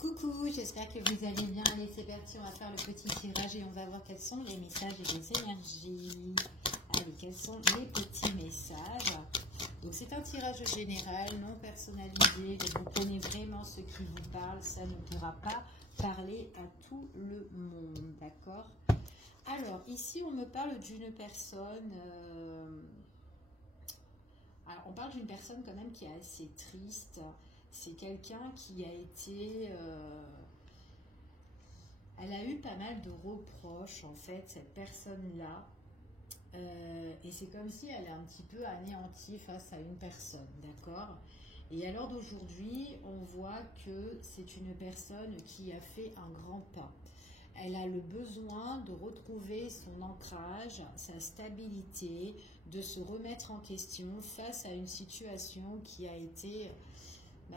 Coucou, j'espère que vous allez bien. Allez, c'est parti, on va faire le petit tirage et on va voir quels sont les messages et les énergies. Allez, quels sont les petits messages? Donc, c'est un tirage général, non personnalisé. Vous prenez vraiment ce qui vous parle. Ça ne pourra pas parler à tout le monde, d'accord? Alors, ici, on me parle d'une personne... Alors, on parle d'une personne quand même qui est assez triste. C'est quelqu'un qui a été... elle a eu pas mal de reproches, en fait, cette personne-là. Et c'est comme si elle est un petit peu anéantie face à une personne, d'accord? Et à l'heure d'aujourd'hui, on voit que c'est une personne qui a fait un grand pas. Elle a le besoin de retrouver son ancrage, sa stabilité, de se remettre en question face à une situation qui a été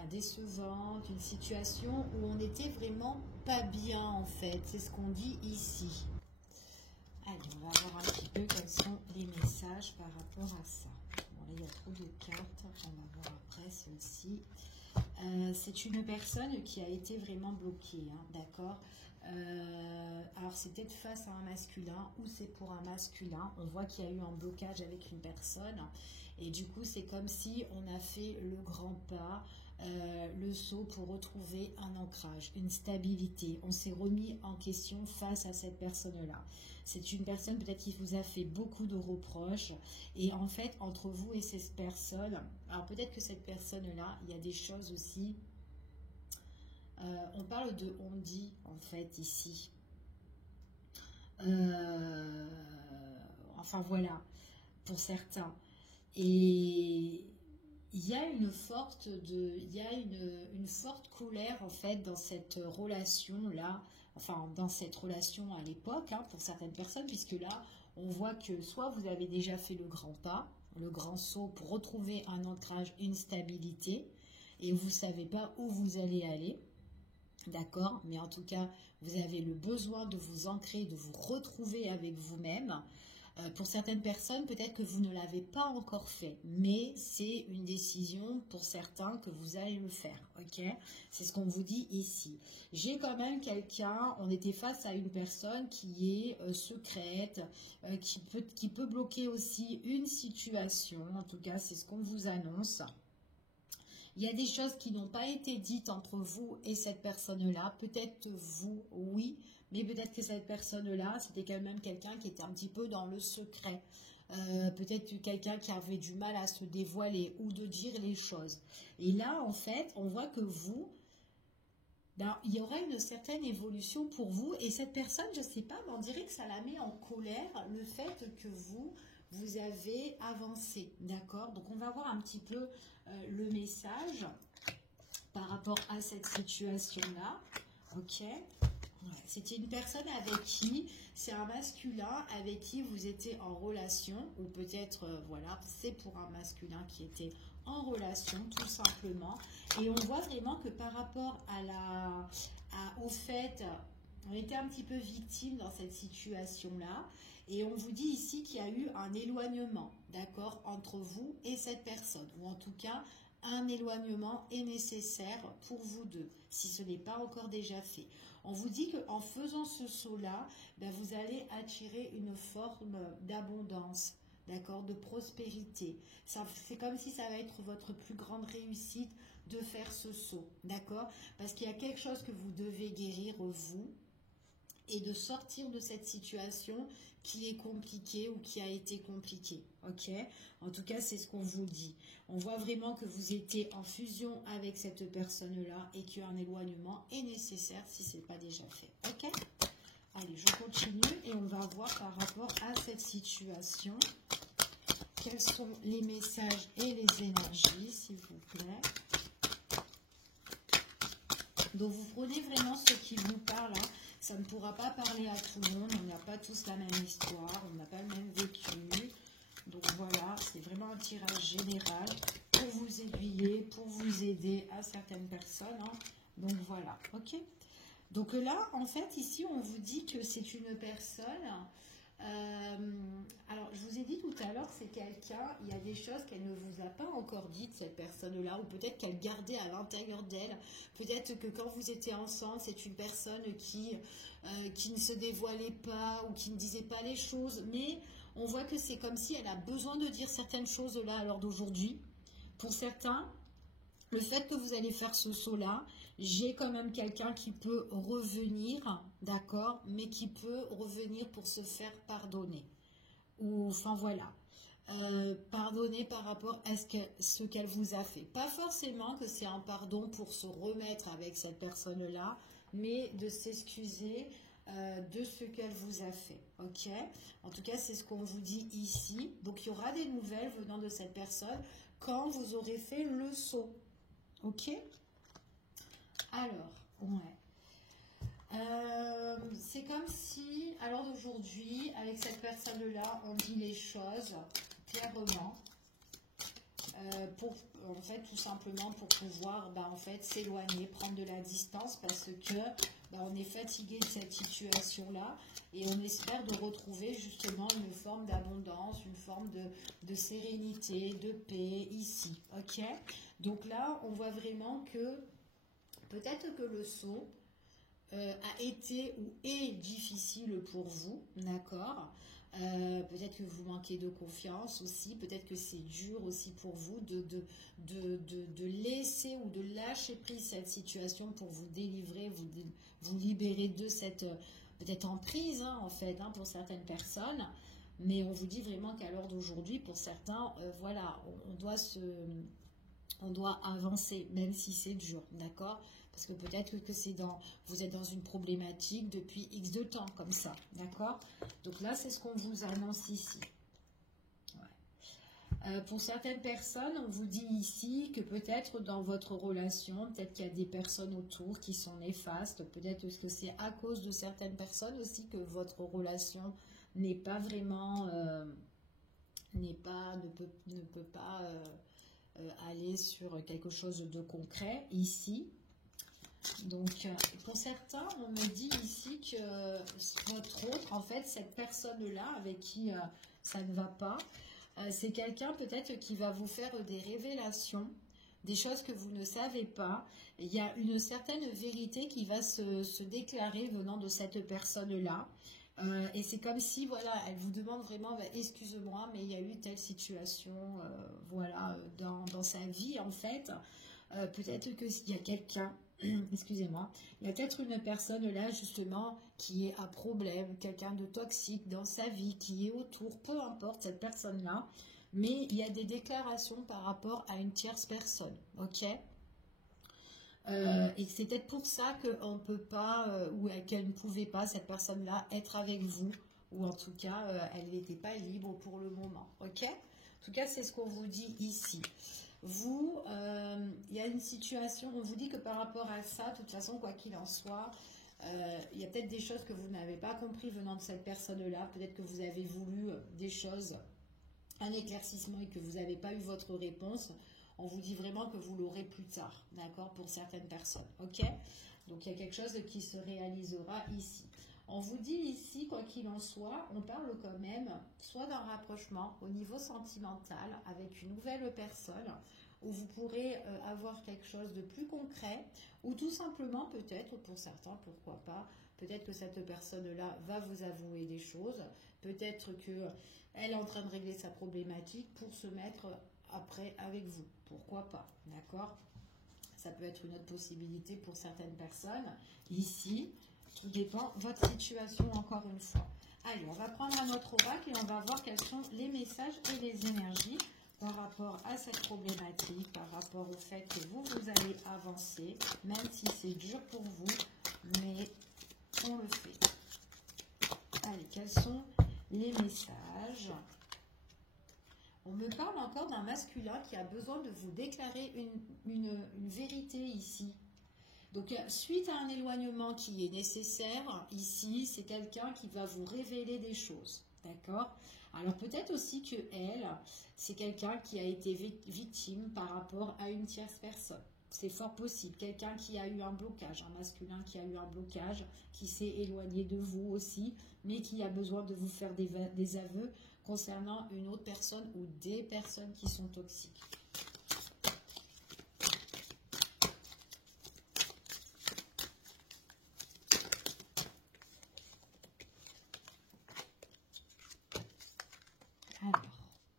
décevante, une situation où on n'était vraiment pas bien en fait. C'est ce qu'on dit ici. Allez, on va voir un petit peu quels sont les messages par rapport à ça. Bon, là, il y a trop de cartes. On va voir après celle-ci. C'est une personne qui a été vraiment bloquée, hein, d'accord? Alors, c'est peut-être face à un masculin ou c'est pour un masculin. On voit qu'il y a eu un blocage avec une personne. Et du coup, c'est comme si on a fait le grand pas, le saut pour retrouver un ancrage, une stabilité. On s'est remis en question face à cette personne-là. C'est une personne peut-être qui vous a fait beaucoup de reproches. Et en fait, entre vous et cette personne, alors peut-être que cette personne-là, il y a des choses aussi... on parle de on dit en fait ici. Enfin voilà, pour certains. Et il y a une forte colère en fait dans cette relation là, enfin dans cette relation à l'époque, hein, pour certaines personnes, puisque là on voit que soit vous avez déjà fait le grand pas, le grand saut pour retrouver un ancrage, une stabilité, et vous ne savez pas où vous allez aller. D'accord, mais en tout cas, vous avez le besoin de vous ancrer, de vous retrouver avec vous-même. Pour certaines personnes, peut-être que vous ne l'avez pas encore fait, mais c'est une décision pour certains que vous allez le faire, ok? C'est ce qu'on vous dit ici. J'ai quand même quelqu'un, on était face à une personne qui est secrète, qui peut bloquer aussi une situation, en tout cas, c'est ce qu'on vous annonce. Il y a des choses qui n'ont pas été dites entre vous et cette personne-là. Peut-être vous, oui, mais peut-être que cette personne-là, c'était quand même quelqu'un qui était un petit peu dans le secret. Peut-être quelqu'un qui avait du mal à se dévoiler ou de dire les choses. Et là, en fait, on voit que vous, il y aura une certaine évolution pour vous. Et cette personne, je ne sais pas, mais on dirait que ça la met en colère, le fait que vous avez avancé, d'accord? Donc, on va voir un petit peu le message par rapport à cette situation-là, ok? Ouais. C'était une personne avec qui, c'est un masculin avec qui vous étiez en relation, ou peut-être, voilà, c'est pour un masculin qui était en relation, tout simplement. Et on voit vraiment que par rapport au fait... On était un petit peu victime dans cette situation-là et on vous dit ici qu'il y a eu un éloignement, d'accord, entre vous et cette personne, ou en tout cas, un éloignement est nécessaire pour vous deux, si ce n'est pas encore déjà fait. On vous dit qu'en faisant ce saut-là, vous allez attirer une forme d'abondance, d'accord, de prospérité. C'est comme si ça va être votre plus grande réussite de faire ce saut, d'accord, parce qu'il y a quelque chose que vous devez guérir, vous, et de sortir de cette situation qui est compliquée ou qui a été compliquée, ok? En tout cas, c'est ce qu'on vous dit. On voit vraiment que vous étiez en fusion avec cette personne-là et qu'un éloignement est nécessaire si ce n'est pas déjà fait, ok? Allez, je continue et on va voir par rapport à cette situation quels sont les messages et les énergies, s'il vous plaît. Donc, vous prenez vraiment ce qui vous parle, hein. Ça ne pourra pas parler à tout le monde, on n'a pas tous la même histoire, on n'a pas le même vécu. Donc voilà, c'est vraiment un tirage général pour vous aiguiller, pour vous aider à certaines personnes, hein. Donc voilà, ok. Donc là, en fait, ici, on vous dit que c'est une personne Alors, je vous ai dit tout à l'heure que c'est quelqu'un, il y a des choses qu'elle ne vous a pas encore dites, cette personne-là, ou peut-être qu'elle gardait à l'intérieur d'elle. Peut-être que quand vous étiez ensemble, c'est une personne qui ne se dévoilait pas ou qui ne disait pas les choses. Mais on voit que c'est comme si elle a besoin de dire certaines choses là à l'heure d'aujourd'hui. Pour certains, le fait que vous allez faire ce saut-là, j'ai quand même quelqu'un qui peut revenir, d'accord, mais qui peut revenir pour se faire pardonner. Ou, enfin voilà, pardonner par rapport à ce qu'elle vous a fait. Pas forcément que c'est un pardon pour se remettre avec cette personne-là, mais de s'excuser de ce qu'elle vous a fait. Ok? En tout cas, c'est ce qu'on vous dit ici. Donc, il y aura des nouvelles venant de cette personne quand vous aurez fait le saut. Ok? Alors, ouais. C'est comme si, à l'heure d'aujourd'hui, avec cette personne-là, on dit les choses clairement. En fait, tout simplement pour pouvoir en fait, s'éloigner, prendre de la distance parce que on est fatigué de cette situation-là et on espère de retrouver justement une forme d'abondance, une forme de sérénité, de paix ici. Ok? Donc là, on voit vraiment que peut-être que le saut a été ou est difficile pour vous, d'accord? Peut-être que vous manquez de confiance aussi, peut-être que c'est dur aussi pour vous de laisser ou de lâcher prise cette situation pour vous délivrer, vous libérer de cette peut-être emprise en fait pour certaines personnes. Mais on vous dit vraiment qu'à l'heure d'aujourd'hui, pour certains, voilà, on doit avancer, même si c'est dur, d'accord? Parce que peut-être que vous êtes dans une problématique depuis X de temps, comme ça, d'accord? Donc là, c'est ce qu'on vous annonce ici. Ouais. Pour certaines personnes, on vous dit ici que peut-être dans votre relation, peut-être qu'il y a des personnes autour qui sont néfastes, peut-être que c'est à cause de certaines personnes aussi que votre relation n'est pas vraiment, ne peut pas aller sur quelque chose de concret ici. Donc, pour certains, on me dit ici que votre autre, en fait, cette personne-là avec qui ça ne va pas, c'est quelqu'un peut-être qui va vous faire des révélations, des choses que vous ne savez pas. Il y a une certaine vérité qui va se déclarer venant de cette personne-là. Et c'est comme si, voilà, elle vous demande vraiment, excuse-moi, mais il y a eu telle situation, voilà, dans sa vie, en fait. Peut-être qu'il y a quelqu'un, excusez-moi, il y a peut-être une personne là, justement, qui est à problème, quelqu'un de toxique dans sa vie, qui est autour, peu importe cette personne-là, mais il y a des déclarations par rapport à une tierce personne, ok? Et c'est peut-être pour ça qu'on ne peut pas, ou qu'elle ne pouvait pas, cette personne-là, être avec vous, ou en tout cas, elle n'était pas libre pour le moment, ok? En tout cas, c'est ce qu'on vous dit ici. Vous, il y a une situation, on vous dit que par rapport à ça, de toute façon, quoi qu'il en soit, il y a peut-être des choses que vous n'avez pas compris venant de cette personne-là, peut-être que vous avez voulu des choses, un éclaircissement et que vous n'avez pas eu votre réponse. On vous dit vraiment que vous l'aurez plus tard, d'accord, pour certaines personnes, ok? Donc, il y a quelque chose qui se réalisera ici. On vous dit ici, quoi qu'il en soit, on parle quand même soit d'un rapprochement au niveau sentimental avec une nouvelle personne où vous pourrez avoir quelque chose de plus concret ou tout simplement peut-être pour certains, pourquoi pas, peut-être que cette personne-là va vous avouer des choses, peut-être qu'elle est en train de régler sa problématique pour se mettre après avec vous, pourquoi pas, d'accord? Ça peut être une autre possibilité pour certaines personnes. Ici, tout dépend de votre situation encore une fois. Allez, on va prendre un autre oracle et on va voir quels sont les messages et les énergies par rapport à cette problématique, par rapport au fait que vous allez avancer, même si c'est dur pour vous, mais on le fait. Allez, quels sont les messages ? On me parle encore d'un masculin qui a besoin de vous déclarer une vérité ici. Donc, suite à un éloignement qui est nécessaire, ici, c'est quelqu'un qui va vous révéler des choses. D'accord? Alors, peut-être aussi que elle, c'est quelqu'un qui a été victime par rapport à une tierce personne. C'est fort possible. Quelqu'un qui a eu un blocage, un masculin qui a eu un blocage, qui s'est éloigné de vous aussi, mais qui a besoin de vous faire des aveux concernant une autre personne ou des personnes qui sont toxiques. Alors,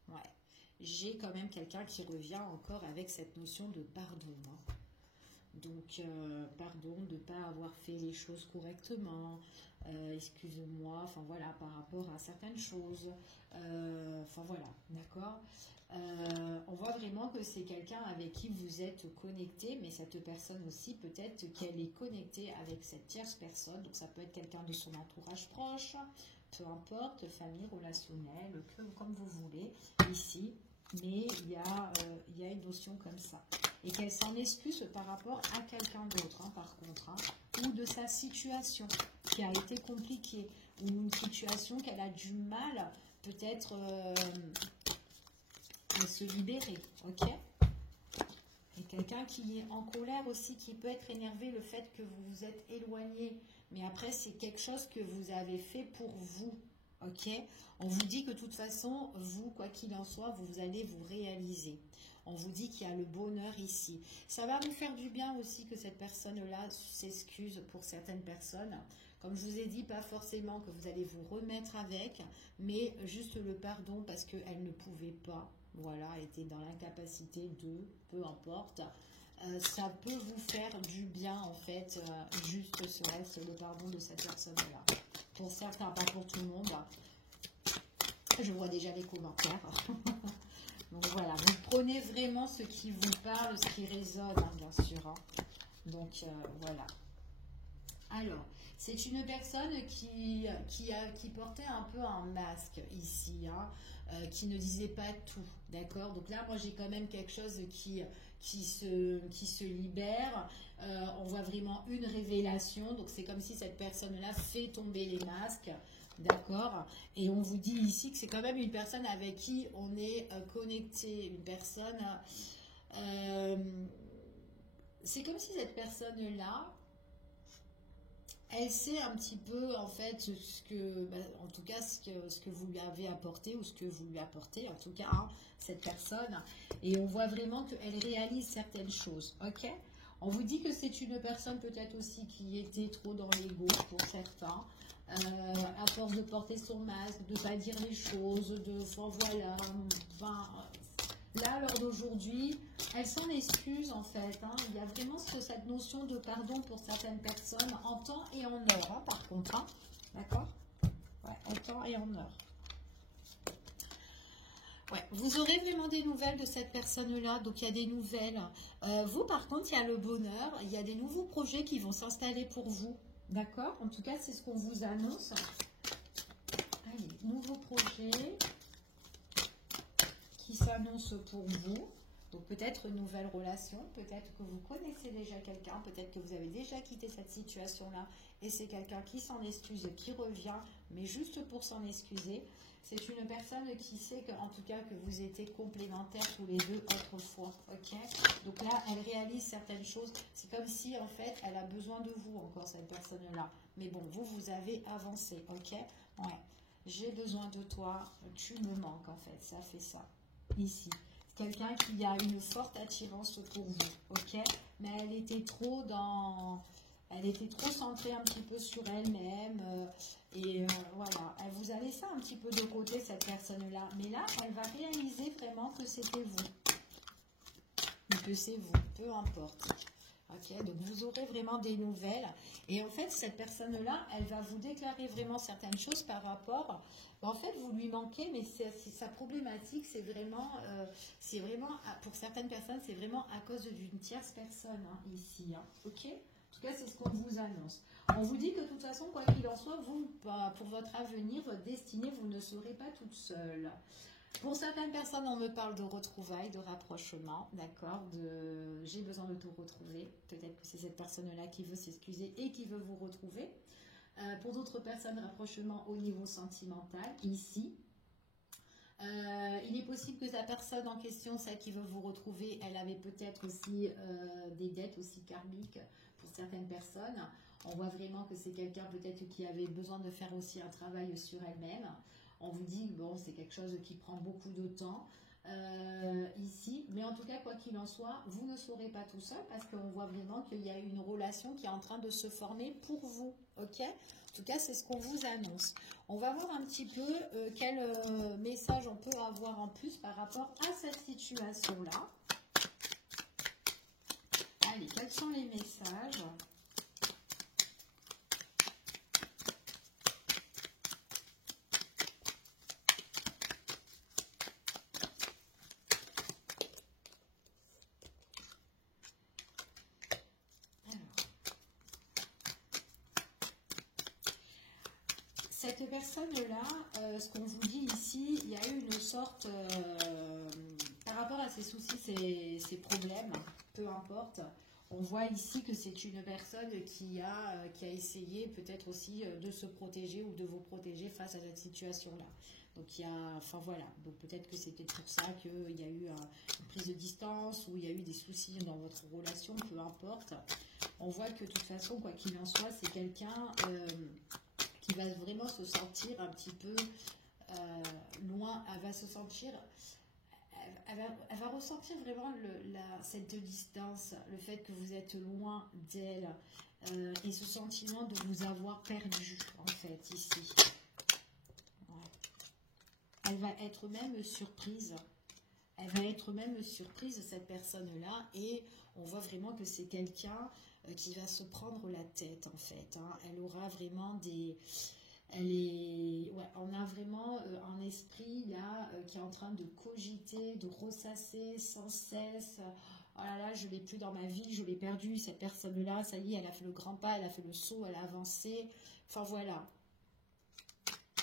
ouais, j'ai quand même quelqu'un qui revient encore avec cette notion de pardon, hein. Donc, pardon de ne pas avoir fait les choses correctement, excuse-moi, enfin voilà, par rapport à certaines choses, enfin voilà, d'accord. On voit vraiment que c'est quelqu'un avec qui vous êtes connecté, mais cette personne aussi, peut-être qu'elle est connectée avec cette tierce personne, donc ça peut être quelqu'un de son entourage proche, peu importe, famille, relationnelle, comme vous voulez, ici, mais il y a une notion comme ça. Et qu'elle s'en excuse par rapport à quelqu'un d'autre, hein, par contre, hein, ou de sa situation qui a été compliquée, ou une situation qu'elle a du mal peut-être à se libérer, ok? Et quelqu'un qui est en colère aussi, qui peut être énervé le fait que vous vous êtes éloigné, mais après c'est quelque chose que vous avez fait pour vous, ok? On vous dit que de toute façon, vous, quoi qu'il en soit, vous allez vous réaliser. On vous dit qu'il y a le bonheur ici. Ça va vous faire du bien aussi que cette personne-là s'excuse pour certaines personnes. Comme je vous ai dit, pas forcément que vous allez vous remettre avec, mais juste le pardon parce qu'elle ne pouvait pas. Voilà, elle était dans l'incapacité de, peu importe. Ça peut vous faire du bien en fait, juste serait-ce le pardon de cette personne-là. Pour certains, pas pour tout le monde. Je vois déjà les commentaires. Donc voilà, vous prenez vraiment ce qui vous parle, ce qui résonne, hein, bien sûr. Hein. Donc voilà. Alors, c'est une personne qui portait un peu un masque ici, hein, qui ne disait pas tout, d'accord? Donc là, moi, j'ai quand même quelque chose qui se libère. On voit vraiment une révélation. Donc, c'est comme si cette personne-là fait tomber les masques. D'accord. Et on vous dit ici que c'est quand même une personne avec qui on est connecté. Une personne... c'est comme si cette personne-là, elle sait un petit peu, en fait, en tout cas, ce que vous lui avez apporté, ou ce que vous lui apportez, en tout cas, hein, cette personne. Et on voit vraiment qu'elle réalise certaines choses, ok? On vous dit que c'est une personne peut-être aussi qui était trop dans l'ego pour certains, à force de porter son masque, de ne pas dire les choses, enfin voilà, enfin, là, à l'heure d'aujourd'hui, elle s'en excuse en fait, hein. Il y a vraiment cette notion de pardon pour certaines personnes en temps et en heure, hein, par contre, hein. D'accord? Ouais, en temps et en heure. Ouais, vous aurez vraiment des nouvelles de cette personne-là, donc il y a des nouvelles. Vous, par contre, il y a le bonheur, il y a des nouveaux projets qui vont s'installer pour vous. D'accord? En tout cas, c'est ce qu'on vous annonce. Allez, nouveaux projets qui s'annoncent pour vous. Donc peut-être une nouvelle relation, peut-être que vous connaissez déjà quelqu'un, peut-être que vous avez déjà quitté cette situation-là et c'est quelqu'un qui s'en excuse, qui revient, mais juste pour s'en excuser. C'est une personne qui sait que, en tout cas, que vous étiez complémentaires tous les deux autrefois, ok? Donc là, elle réalise certaines choses. C'est comme si, en fait, elle a besoin de vous encore, cette personne-là. Mais bon, vous avez avancé, ok? Ouais. J'ai besoin de toi, tu me manques, en fait. Ça fait ça, ici. Quelqu'un qui a une forte attirance pour vous, ok? Mais elle était trop centrée un petit peu sur elle-même, voilà. Elle vous a laissé un petit peu de côté, cette personne-là. Mais là, elle va réaliser vraiment que c'était vous. Ou que c'est vous, peu importe. Ok, donc vous aurez vraiment des nouvelles. Et en fait, cette personne-là, elle va vous déclarer vraiment certaines choses par rapport... En fait, vous lui manquez, mais sa problématique, c'est vraiment, pour certaines personnes, c'est vraiment à cause d'une tierce personne, hein, ici. Hein, ok? En tout cas, c'est ce qu'on vous annonce. On vous dit que de toute façon, quoi qu'il en soit, vous, pour votre avenir, votre destinée, vous ne serez pas toute seule. Pour certaines personnes, on me parle de retrouvailles, de rapprochement, d'accord, j'ai besoin de te retrouver. Peut-être que c'est cette personne-là qui veut s'excuser et qui veut vous retrouver. Pour d'autres personnes, rapprochement au niveau sentimental, ici. Il est possible que la personne en question, celle qui veut vous retrouver, elle avait peut-être aussi des dettes aussi karmiques pour certaines personnes. On voit vraiment que c'est quelqu'un peut-être qui avait besoin de faire aussi un travail sur elle-même. On vous dit, bon, c'est quelque chose qui prend beaucoup de temps ici. Mais en tout cas, quoi qu'il en soit, vous ne serez pas tout seul parce qu'on voit vraiment qu'il y a une relation qui est en train de se former pour vous. Ok ? En tout cas, c'est ce qu'on vous annonce. On va voir un petit peu quel message on peut avoir en plus par rapport à cette situation-là. Allez, quels sont les messages ? Cette personne-là, ce qu'on vous dit ici, il y a eu une sorte, par rapport à ses soucis, ses problèmes, peu importe, on voit ici que c'est une personne qui a essayé peut-être aussi de se protéger ou de vous protéger face à cette situation-là. Donc il y a, enfin voilà, donc peut-être que c'est peut-être pour ça qu'il y a eu une prise de distance ou il y a eu des soucis dans votre relation, peu importe. On voit que de toute façon, quoi qu'il en soit, c'est quelqu'un qui va vraiment se sentir un petit peu loin, elle va se sentir, elle va ressentir vraiment cette distance, le fait que vous êtes loin d'elle et ce sentiment de vous avoir perdu en fait ici. Ouais. Elle va être même surprise. Elle va être même surprise, cette personne-là, et on voit vraiment que c'est quelqu'un qui va se prendre la tête, en fait. Hein. Elle aura vraiment des... Ouais, on a vraiment un esprit, là, qui est en train de cogiter, de ressasser sans cesse. Oh là là, je ne l'ai plus dans ma vie, je l'ai perdu, cette personne-là, ça y est, elle a fait le grand pas, elle a fait le saut, elle a avancé. Enfin, voilà.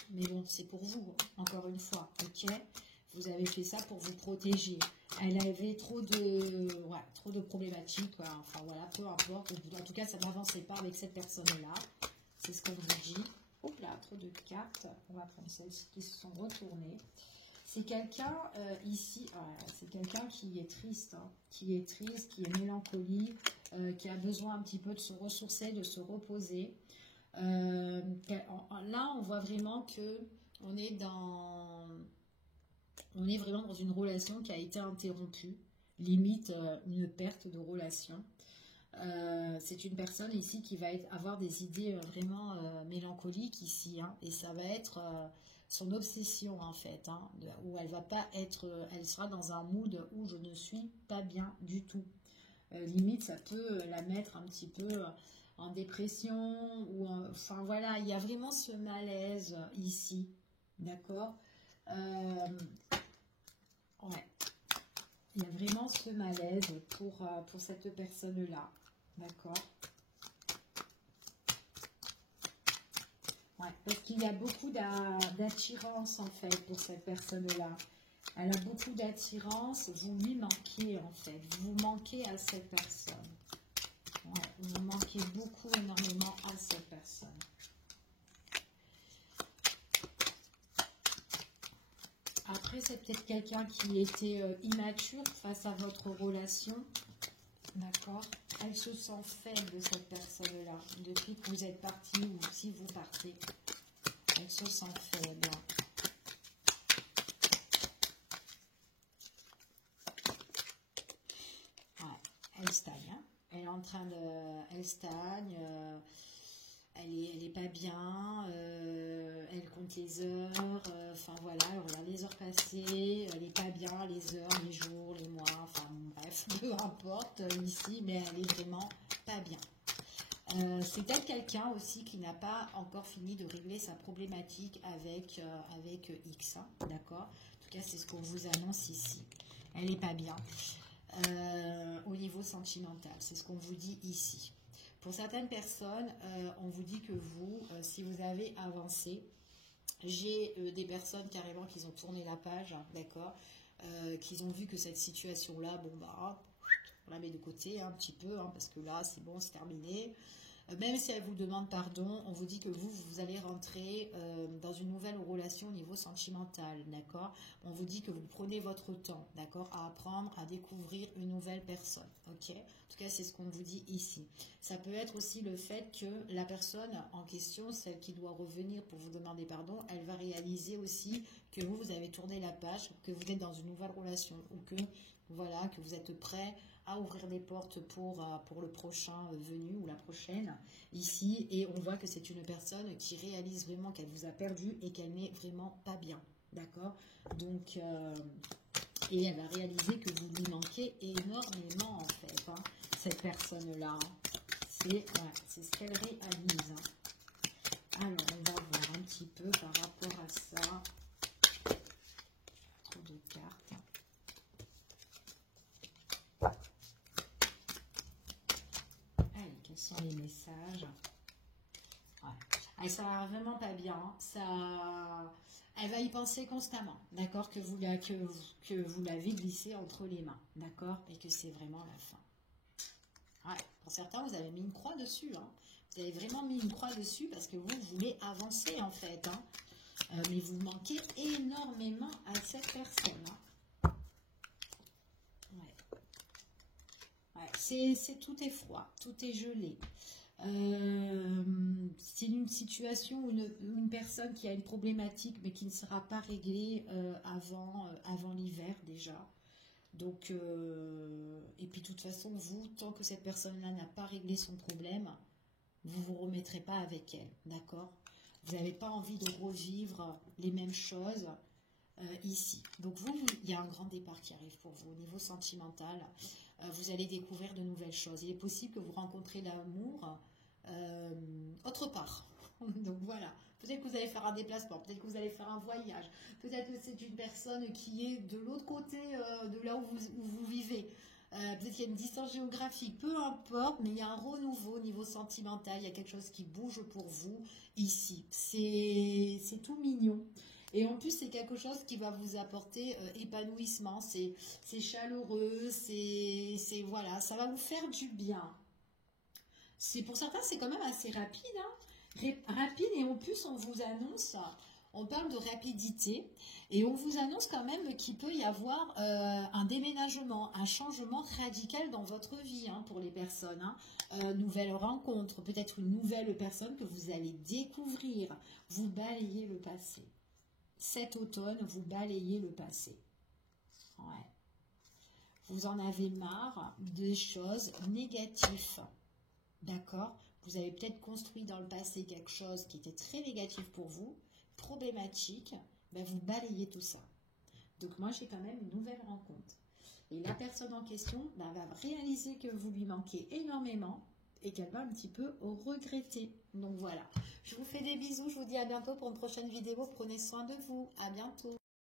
Mais bon, c'est pour vous, encore une fois, ok ? Vous avez fait ça pour vous protéger. Elle avait trop de problématiques. Quoi. Enfin voilà, peu importe. En tout cas, ça n'avançait pas avec cette personne-là. C'est ce qu'on vous dit. Hop là, trop de cartes. On va prendre celles qui se sont retournées. C'est quelqu'un ici, c'est quelqu'un qui est triste, hein, qui est triste, qui est mélancolique, qui a besoin un petit peu de se ressourcer, de se reposer. Là, on voit vraiment que on est vraiment dans une relation qui a été interrompue, limite une perte de relation. C'est une personne ici qui va avoir des idées vraiment mélancoliques ici, hein, et ça va être son obsession en fait, hein, où elle va pas être, elle sera dans un mood où je ne suis pas bien du tout. Limite, ça peut la mettre un petit peu en dépression, ou enfin voilà, il y a vraiment ce malaise ici, d'accord. Ouais. Il y a vraiment ce malaise pour cette personne-là. D'accord. Ouais, parce qu'il y a beaucoup d'attirance en fait pour cette personne-là. Elle a beaucoup d'attirance. Vous lui manquez en fait. Vous manquez à cette personne. Ouais, vous manquez beaucoup, énormément à cette personne. Après, c'est peut-être quelqu'un qui était immature face à votre relation. D'accord. Elle se sent faible, cette personne-là. Depuis que vous êtes parti ou si vous partez, elle se sent faible. Ouais, elle stagne. Hein. Elle est en train de... Elle stagne. Elle est pas bien, elle compte les heures, enfin voilà, elle regarde les heures passées, elle est pas bien, les heures, les jours, les mois, enfin bref, peu importe ici, mais elle est vraiment pas bien. C'est peut-être quelqu'un aussi qui n'a pas encore fini de régler sa problématique avec X, hein, d'accord? En tout cas, c'est ce qu'on vous annonce ici. Elle est pas bien au niveau sentimental, c'est ce qu'on vous dit ici. Pour certaines personnes, on vous dit que vous, si vous avez avancé, j'ai des personnes carrément qui ont tourné la page, hein, d'accord, qui ont vu que cette situation-là, bon bah, on la met de côté hein, un petit peu, hein, parce que là, c'est bon, c'est terminé. Même si elle vous demande pardon, on vous dit que vous allez rentrer dans une nouvelle relation au niveau sentimental, d'accord? On vous dit que vous prenez votre temps, d'accord? À apprendre, à découvrir une nouvelle personne, ok? En tout cas, c'est ce qu'on vous dit ici. Ça peut être aussi le fait que la personne en question, celle qui doit revenir pour vous demander pardon, elle va réaliser aussi que vous avez tourné la page, que vous êtes dans une nouvelle relation ou que, voilà, que vous êtes prêt à ouvrir les portes pour le prochain venu ou la prochaine ici. Et on voit que c'est une personne qui réalise vraiment qu'elle vous a perdu et qu'elle n'est vraiment pas bien. D'accord? Donc, et elle va réaliser que vous lui manquez énormément en fait, hein, cette personne-là. C'est ce qu'elle réalise. Hein. Alors, on va voir un petit peu par rapport à ça. Trop de cartes. Allez, quels sont les messages? Ouais. Ah, ça va vraiment pas bien. Elle va y penser constamment, d'accord, que vous l'avez glissé entre les mains, d'accord, et que c'est vraiment la fin. Ouais. Pour certains, vous avez mis une croix dessus. Hein. Vous avez vraiment mis une croix dessus parce que vous voulez avancer en fait. Hein. Mais vous manquez énormément à cette personne. Hein. Ouais. Ouais. Tout est froid, tout est gelé. C'est une situation où une personne qui a une problématique mais qui ne sera pas réglée avant l'hiver déjà. Donc, et puis de toute façon, vous, tant que cette personne-là n'a pas réglé son problème, vous ne vous remettrez pas avec elle, d'accord? Vous n'avez pas envie de revivre les mêmes choses ici. Donc il y a un grand départ qui arrive pour vous au niveau sentimental. Vous allez découvrir de nouvelles choses. Il est possible que vous rencontrez l'amour autre part. Donc voilà, peut-être que vous allez faire un déplacement, peut-être que vous allez faire un voyage, peut-être que c'est une personne qui est de l'autre côté de là où vous vivez. Peut-être qu'il y a une distance géographique, peu importe, mais il y a un renouveau au niveau sentimental, il y a quelque chose qui bouge pour vous ici. C'est tout mignon. Et en plus, c'est quelque chose qui va vous apporter épanouissement, c'est chaleureux, voilà, ça va vous faire du bien. Pour certains, c'est quand même assez rapide, hein. Rapide, et en plus, on vous annonce, on parle de rapidité, et on vous annonce quand même qu'il peut y avoir un déménagement, un changement radical dans votre vie, hein, pour les personnes. Hein. Nouvelle rencontre, peut-être une nouvelle personne que vous allez découvrir. Vous balayez le passé. Cet automne, vous balayez le passé. Ouais. Vous en avez marre des choses négatives. D'accord? Vous avez peut-être construit dans le passé quelque chose qui était très négatif pour vous, problématique, ben vous balayez tout ça. Donc moi, j'ai quand même une nouvelle rencontre. Et la personne en question ben, va réaliser que vous lui manquez énormément et qu'elle va un petit peu regretter. Donc voilà. Je vous fais des bisous, je vous dis à bientôt pour une prochaine vidéo. Prenez soin de vous. À bientôt.